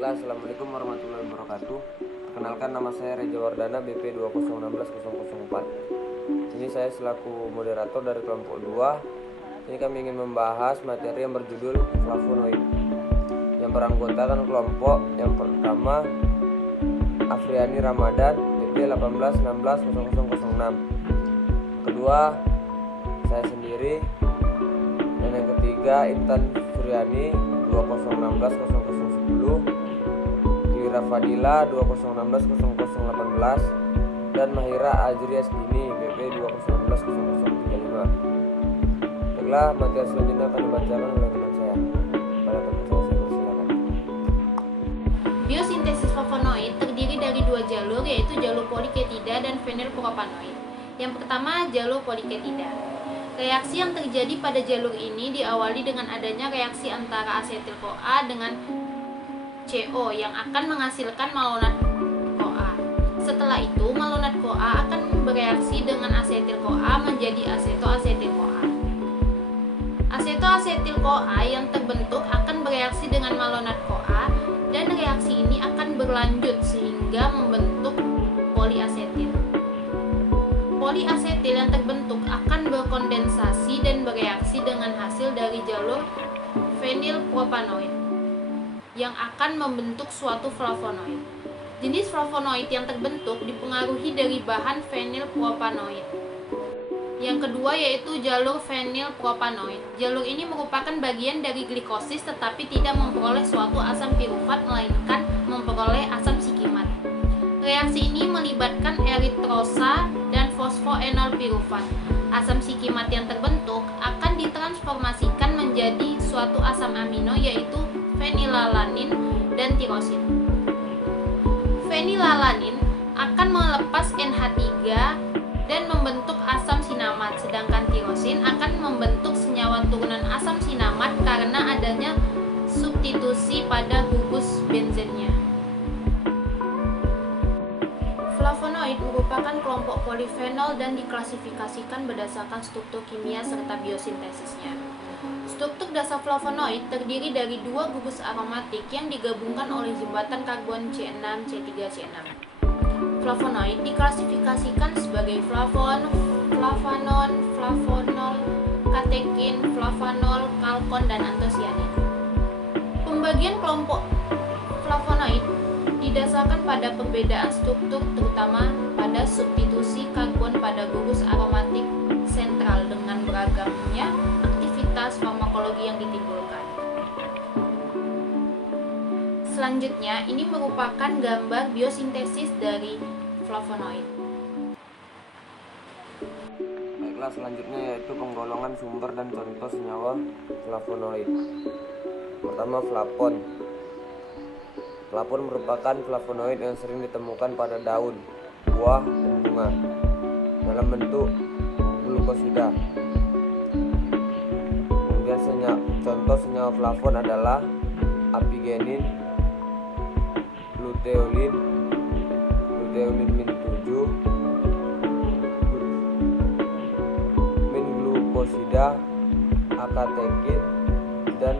Baiklah, Assalamualaikum warahmatullahi wabarakatuh. Perkenalkan, nama saya Reja Wardana, BP 2016004. Ini saya selaku moderator dari kelompok 2. Ini kami ingin membahas materi yang berjudul flavonoid, yang beranggotakan kelompok yang pertama Afriani Ramadan, BP 1816006. Kedua, saya sendiri. Dan yang ketiga, Intan Suryani 2016010, Lira Fadila 2016018, dan Mahira Azri Asdini BP 2016035. Baiklah, materi selanjutnya akan dibacakan oleh teman saya. Pada teman saya persilakan. Biosintesis flavonoid terdiri dari dua jalur, yaitu jalur poliketida dan fenilpropanoid. Yang pertama, jalur poliketida. Reaksi yang terjadi pada jalur ini diawali dengan adanya reaksi antara asetil-CoA dengan CO yang akan menghasilkan malonat-CoA. Setelah itu, malonat-CoA akan bereaksi dengan asetil-CoA menjadi aseto-asetil-CoA. Aseto-asetil-CoA yang terbentuk akan bereaksi dengan malonat-CoA, dan reaksi ini akan berlanjut sehingga membentuk poliasetil. Poliasetil yang terbentuk akan berkondensasi dan bereaksi dengan hasil dari jalur fenilpropanoid yang akan membentuk suatu flavonoid. Jenis flavonoid yang terbentuk dipengaruhi dari bahan fenilpropanoid. Yang kedua yaitu jalur fenilpropanoid. Jalur ini merupakan bagian dari glikosis tetapi tidak memperoleh suatu asam pirufat melainkan memperoleh asam sikimat. Reaksi ini melibatkan eritrosa dan fosfoenol pirufat. Asam sikimat yang terbentuk akan ditransformasikan menjadi suatu asam amino yaitu fenilalanin dan tirosin. Fenilalanin akan melepas NH3 dan membentuk asam sinamat, sedangkan tirosin akan membentuk senyawa turunan asam sinamat karena adanya substitusi pada gugus benzennya. Flavonoid merupakan kelompok polifenol dan diklasifikasikan berdasarkan struktur kimia serta biosintesisnya. Struktur dasar flavonoid terdiri dari dua gugus aromatik yang digabungkan oleh jembatan karbon C6, C3, C6. Flavonoid diklasifikasikan sebagai flavon, flavanon, flavonol, katekin, flavanol, kalkon, dan antosianin. Pembagian kelompok flavonoid didasarkan pada perbedaan struktur terutama pada substitusi karbon pada gugus aromatik sentral dengan beragamnya aktivitas farmakologi yang ditimbulkan. Selanjutnya, ini merupakan gambar biosintesis dari flavonoid. Baiklah, selanjutnya yaitu penggolongan sumber dan contoh senyawa flavonoid. Pertama, flavon. Flavon merupakan flavonoid yang sering ditemukan pada daun, buah, dan bunga dalam bentuk glukosida. Kemudian contoh senyawa flavon adalah apigenin, luteolin, luteolin min 7, min glukosida, akatekin, dan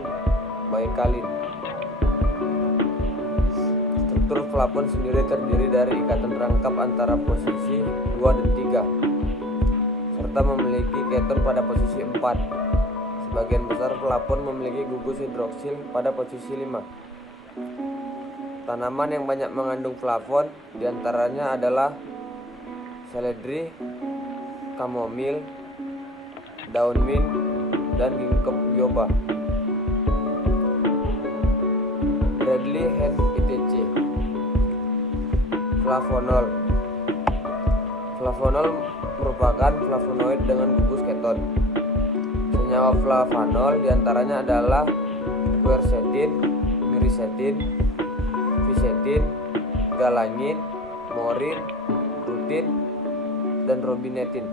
baikalin. Struktur flavon sendiri terdiri dari ikatan rangkap antara posisi 2 dan 3 serta memiliki keton pada posisi 4. Sebagian besar flavon memiliki gugus hidroksil pada posisi 5. Tanaman yang banyak mengandung flavon diantaranya adalah seledri, kamomil, daun mint, dan ginkgo biloba. Bradley Hen ITC. Flavonol. Flavonol merupakan flavonoid dengan gugus keton. Senyawa flavanol diantaranya adalah quercetin, miricetin, fisetin, galangin, morin, rutin, dan robinetin.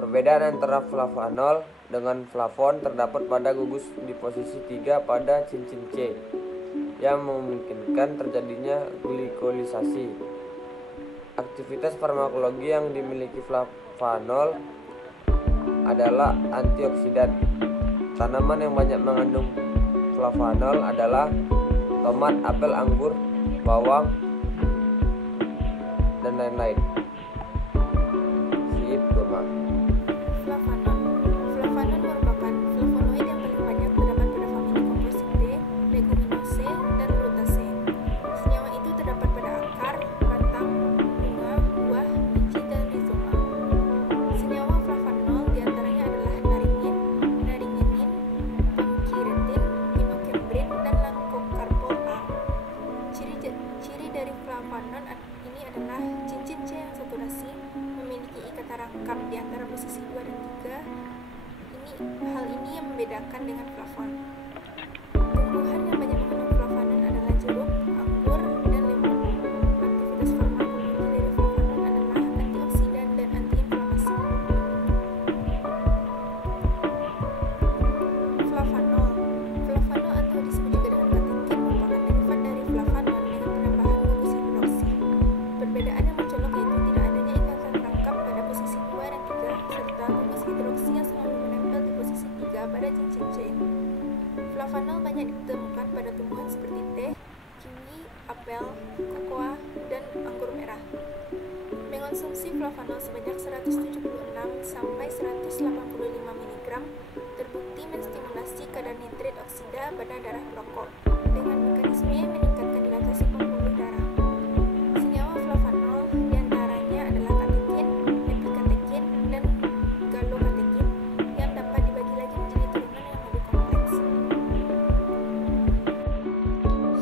Perbedaan antara flavanol dengan flavon terdapat pada gugus di posisi 3 pada cincin C yang memungkinkan terjadinya glikolisasi. Aktivitas farmakologi yang dimiliki flavanol adalah antioksidan. Tanaman yang banyak mengandung flavanol adalah tomat, apel, anggur, bawang, dan lain-lain. Sip, Goma. Flavanol. Flavanol merupakan flavonoid yang paling banyak terdapat pada famili Compositae, Leguminosae, dan Rutaceae. Senyawa itu terdapat pada akar, batang, bunga, buah, biji, dan rizoma. Senyawa flavanol diantaranya adalah naringin, naringenin, pankreatin, pinokembrin, dan langkokarpol A. Ciri dari flavanol ini adalah cincin C yang saturasi, memiliki ikatan rangkap di antara posisi 2 dan 3. Hal ini yang membedakan dengan flavon. Tumbuhan yang banyak mengandung flavonon adalah jeruk, anggur, dan lemon. Aktivitas farmakologi dari flavonon adalah antioksidan dan antiinflamasi. Flavanol. Flavanol atau disebut juga dengan katekin merupakan derivat dari flavanol dengan penambahan gugus hidroksi. Perbedaan yang mencolok yaitu tidak adanya ikatan rangkap pada posisi 2 dan 3 serta gugus hidroksi yang selalu menempel di posisi 3 pada cincin C. Flavanol banyak ditemukan pada tumbuhan seperti teh, kiwi, apel, kokoa, dan anggur merah. Mengonsumsi flavanol sebanyak 176 sampai 185 mg terbukti menstimulasi kadar nitrit oksida pada darah perokok dengan mekanisme yang meningkatkan dilatasi pembuluh darah. Senyawa flavanol diantaranya adalah katekin, epikatekin, dan galokatekin yang dapat dibagi lagi menjadi turunan yang lebih kompleks.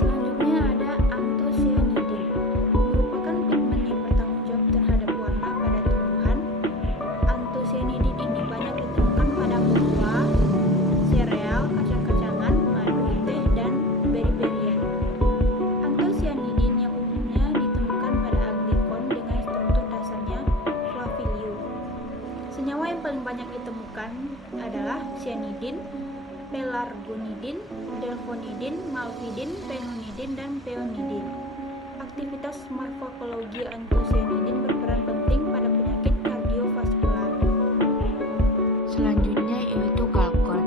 Selanjutnya ada antosianidin, merupakan pigmen yang bertanggung jawab terhadap warna pada tumbuhan. Antosianidin ini banyak ditemukan pada buah, sereal, kacang-kacangan, madu, teh, dan beri-berian. Antosianidin yang umumnya ditemukan pada aglikon dengan struktur dasarnya flavilium. Senyawa yang paling banyak ditemukan adalah cyanidin, pelargonidin, delfonidin, malvidin, penonidin, dan peonidin. Aktivitas farmakologi antosianidin berperan penting pada penyakit kardiovaskular. Selanjutnya yaitu kalkon.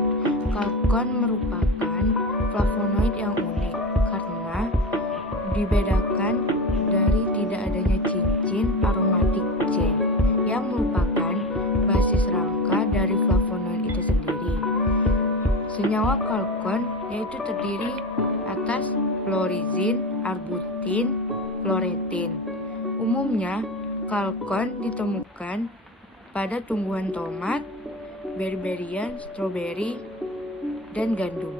Kalkon merupakan flavonoid yang unik karena dibedakan dari tidak adanya cincin aromatik C yang merupakan basis rangka dari flavonoid itu sendiri. Senyawa kalkon yaitu terdiri atas florizin, arbutin, floretin. Umumnya kalkon ditemukan pada tumbuhan tomat, beri-berian, stroberi, dan gandum.